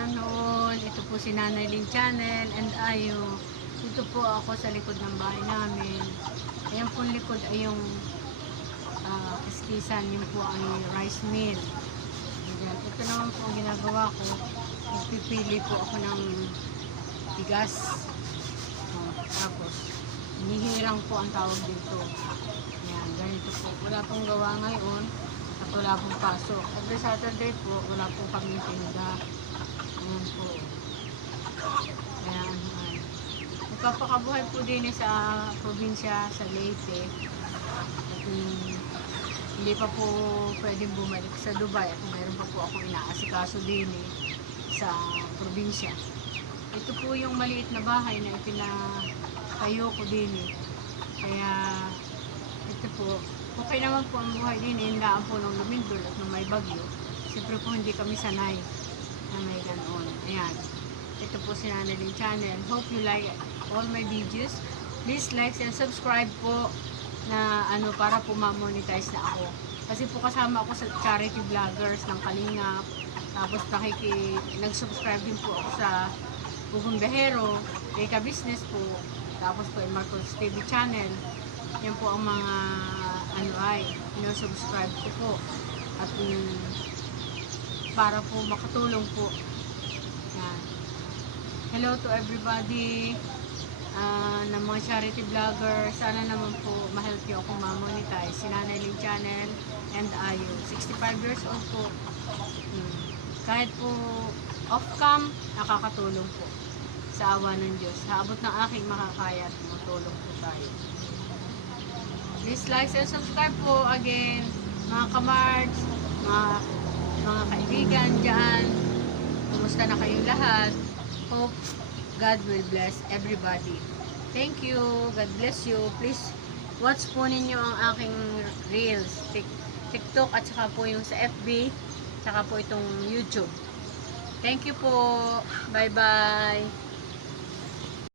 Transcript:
afternoon. Ito po si Nanay Lynn Channel and Ayo. Dito po ako sa likod ng bahay namin. Ayan po likod ay yung kiskisan. Yung po ang rice mill. Ayan. Ito naman po ang ginagawa ko. Pipili po ako ng bigas. Tapos, hinihirang po ang tawag dito. Ayan, ganito po. Wala pong gawa ngayon. At wala pong pasok. Every Saturday po, wala pong kami tinda. Ayan po. Ayan. Nagpapakabuhay po din sa probinsya, sa Leyte. At hindi pa po pwedeng bumalik sa Dubai. At mayroon pa po akong inaasikaso din sa probinsya. Ito po yung maliit na bahay na ipinatayo ko din Kaya, ito po, okay naman po ang buhay din hinlaan po ng lumindol at ng may bagyo. Siyempre po hindi kami sanay na may ganoon. Ayan. Ito po si Nanay Lynn Channel. Hope you like all my videos. Please like and subscribe po na para po ma-monetize na ako. Kasi po kasama ako sa charity vloggers ng Kalingap. Tapos nag-subscribe din po ako sa Bugong Behero, Eka Business po. Tapos po yung Marcos TV channel. Yan po ang mga subscribe ko po. At para po makatulong po. Yan. Hello to everybody na mga charity vlogger. Sana naman po ma-help you ako ma-monetize. Si Nanay Lynn Channel and Ayo. 65 years old po. Kahit po off-cam, nakakatulong po sa awa ng Diyos. Sa abot ng aking makakaya at tumutulong po tayo. Please like and subscribe po again, mga kamards, mga kaibigan dyan. Kumusta na kayong lahat? Hope God will bless everybody. Thank you. God bless you. Please watch po ninyo ang aking reels, TikTok at saka po yung sa FB, saka po itong YouTube. Thank you po. Bye-bye.